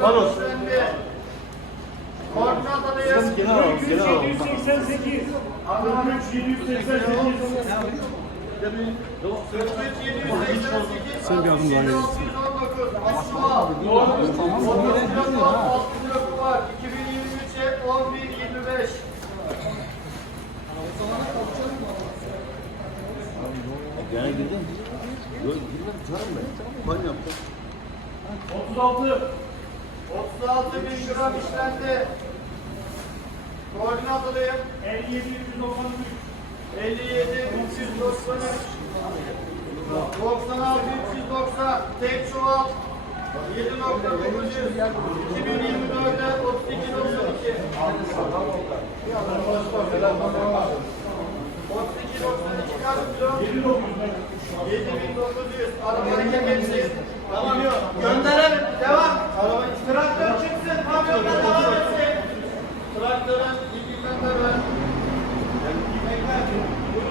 Panos. Koordinatadayız. Genel alalım. Genel alalım. 788. Adnan 788. Sen bir adım daha gel. Tamam. 2023'e 11.25. Gene girdin. Yok girmem canım ben. Ben yaptım. 36. 36 bin gram işlendi. Koordinatadayım. 57 393. 57 393. 96 390. Tek çuval. 7.900. 2024'de 32.92. 32.92 kaç kilo? 7900. Araba hareket Thank you.